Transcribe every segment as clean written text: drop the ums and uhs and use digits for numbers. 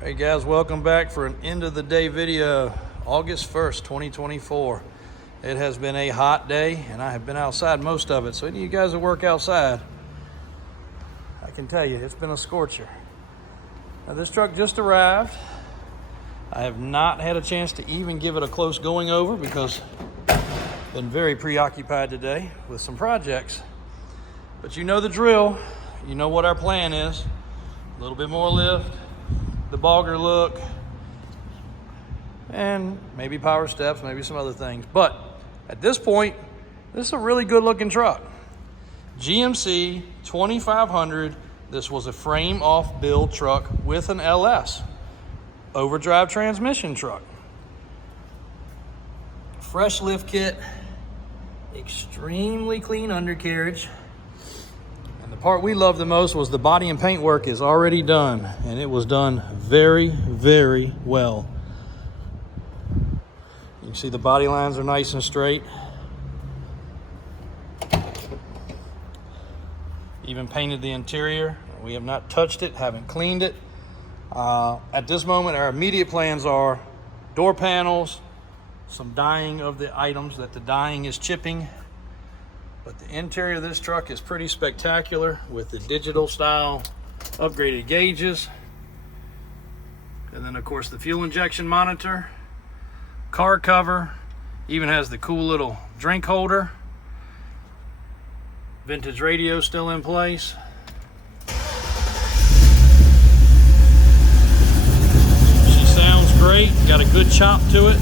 Hey guys, welcome back for an end of the day video. August 1st, 2024. It has been a hot day and I have been outside most of it. So any of you guys that work outside, I can tell you it's been a scorcher. Now this truck just arrived. I have not had a chance to even give it a close going over because I've been very preoccupied today with some projects. But you know the drill. You know what our plan is. A little bit more lift, the bogger look, and maybe power steps, maybe some other things. But at this point, this is a really good looking truck. GMC 2500. This was a frame off build truck with an LS. Overdrive transmission truck. Fresh lift kit, extremely clean undercarriage. And the part we loved the most was the body and paint work is already done, and it was done very, very well. You can see the body lines are nice and straight. Even painted the interior. We have not touched it, haven't cleaned it. At this moment, our immediate plans are door panels, some dyeing of the items that the dyeing is chipping. But the interior of this truck is pretty spectacular with the digital style upgraded gauges. And then of course the fuel injection monitor, car cover, even has the cool little drink holder. Vintage radio still in place. She sounds great, got a good chop to it.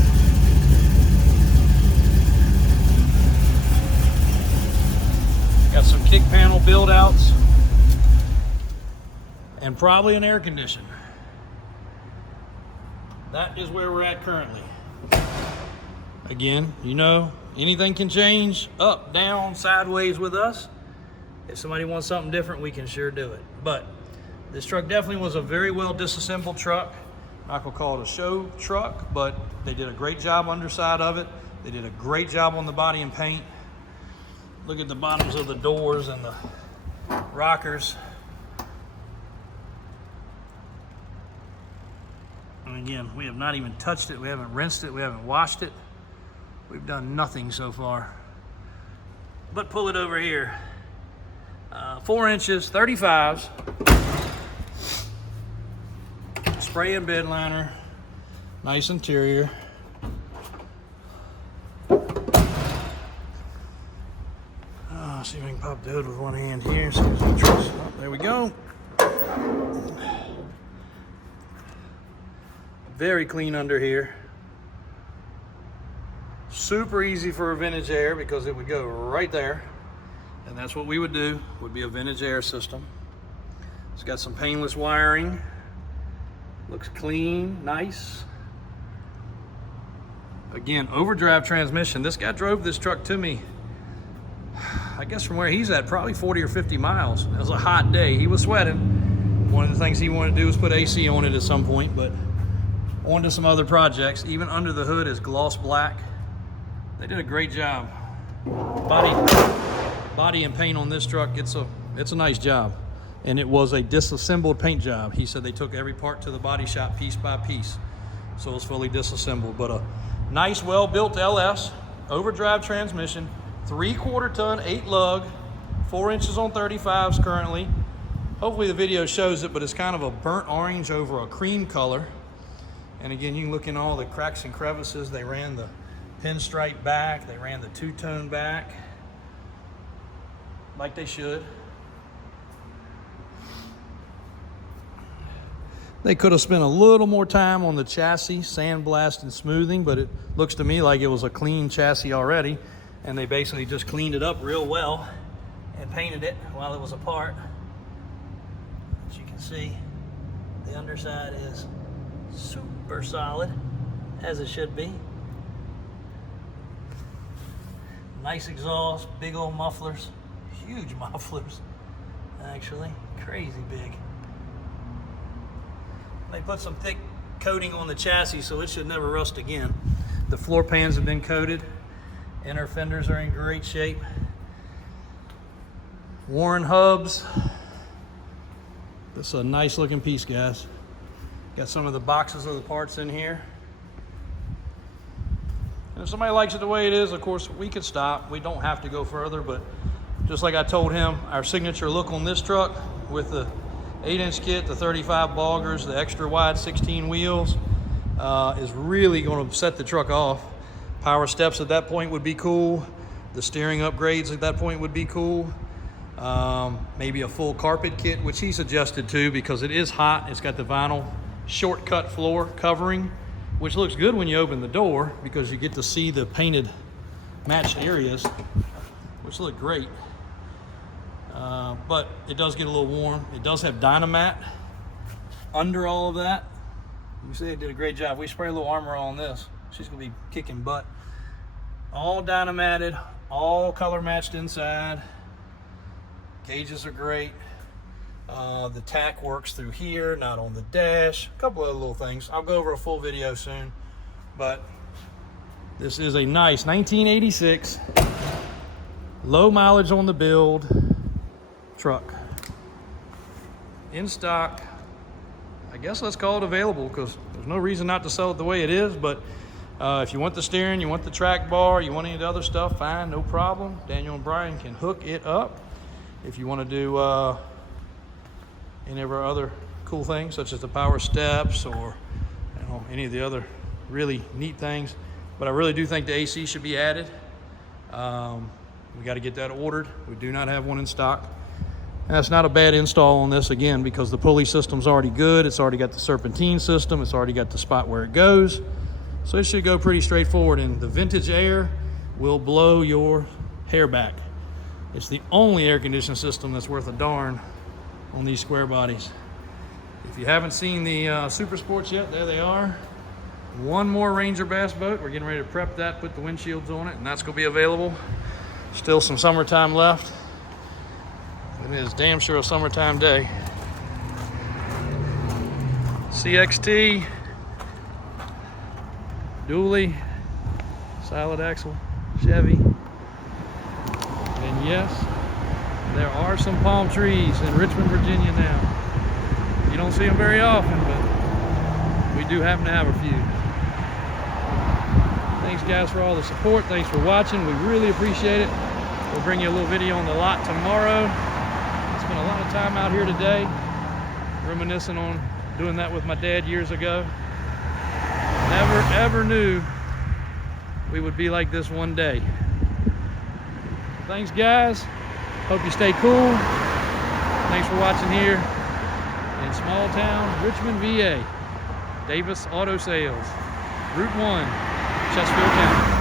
Got some kick panel build outs and probably an air conditioner. That is where we're at currently. Again, you know, anything can change, up, down, sideways with us. If somebody wants something different, we can sure do it. But this truck definitely was a very well disassembled truck. I'm not gonna call it a show truck, but they did a great job underside of it. They did a great job on the body and paint. Look at the bottoms of the doors and the rockers. And again, we have not even touched it. We haven't rinsed it. We haven't washed it. We've done nothing so far. But pull it over here. 4 inches, 35s. Spray and bed liner. Nice interior. See if I can pop the hood with one hand here. Oh, there we go. Very clean under here. Super easy for a vintage air because it would go right there. And that's what we would do, would be a vintage air system. It's got some painless wiring. Looks clean, nice. Again, overdrive transmission. This guy drove this truck to me, I guess from where he's at, probably 40 or 50 miles. It was a hot day. He was sweating. One of the things he wanted to do was put AC on it at some point, but on to some other projects. Even under the hood is gloss black. They did a great job. Body and paint on this truck, it's a nice job. And it was a disassembled paint job. He said they took every part to the body shop piece by piece. So it was fully disassembled, but a nice, well-built LS, overdrive transmission, 3/4 ton, 8 lug, 4 inches on 35s currently. Hopefully the video shows it, but it's kind of a burnt orange over a cream color. And again, you can look in all the cracks and crevices. They ran the pinstripe back. They ran the two-tone back, like they should. They could have spent a little more time on the chassis, sandblast and smoothing, but it looks to me like it was a clean chassis already. And they basically just cleaned it up real well and painted it while it was apart. As you can see, the underside is super solid, as it should be. Nice exhaust, big old mufflers, huge mufflers, actually, crazy big. They put some thick coating on the chassis, so it should never rust again. The floor pans have been coated. Inner fenders are in great shape. Warren hubs. This is a nice looking piece, guys. Got some of the boxes of the parts in here. And if somebody likes it the way it is, of course, we could stop. We don't have to go further, but just like I told him, our signature look on this truck with the 8-inch kit, the 35 boggers, the extra wide 16 wheels, is really going to set the truck off. Power steps at that point would be cool. The steering upgrades at that point would be cool. Maybe a full carpet kit, which he suggested too, because it is hot. It's got the vinyl shortcut floor covering, which looks good when you open the door because you get to see the painted matched areas, which look great. But it does get a little warm. It does have Dynamat under all of that. You see, they did a great job. We spray a little armor on this. She's gonna be kicking butt. All Dynamated, all color matched inside. Gauges are great. The tack works through here, not on the dash. A couple of little things. I'll go over a full video soon, but this is a nice 1986, low mileage on the build truck. In stock. I guess let's call it available because there's no reason not to sell it the way it is, but if you want the steering, you want the track bar, you want any of the other stuff, fine, no problem. Daniel and Brian can hook it up. If you want to do any of our other cool things, such as the power steps or any of the other really neat things. But I really do think the AC should be added. We got to get that ordered. We do not have one in stock. And that's not a bad install on this, again, because the pulley system's already good. It's already got the serpentine system. It's already got the spot where it goes. So it should go pretty straightforward, and the vintage air will blow your hair back. It's the only air conditioning system that's worth a darn on these square bodies. If you haven't seen the Super Sports yet, there they are. One more Ranger bass boat. We're getting ready to prep that, put the windshields on it, and that's gonna be available. Still some summertime left. It is damn sure a summertime day. CXT, dually, solid axle, Chevy. And yes, there are some palm trees in Richmond, Virginia now. You don't see them very often, but we do happen to have a few. Thanks guys for all the support. Thanks for watching. We really appreciate it. We'll bring you a little video on the lot tomorrow. Spent a lot of time out here today reminiscing on doing that with my dad years ago. Never ever knew we would be like this one day. Thanks guys, hope you stay cool. Thanks for watching here in small town Richmond, VA. Davis Auto Sales, Route 1, Chesterfield County.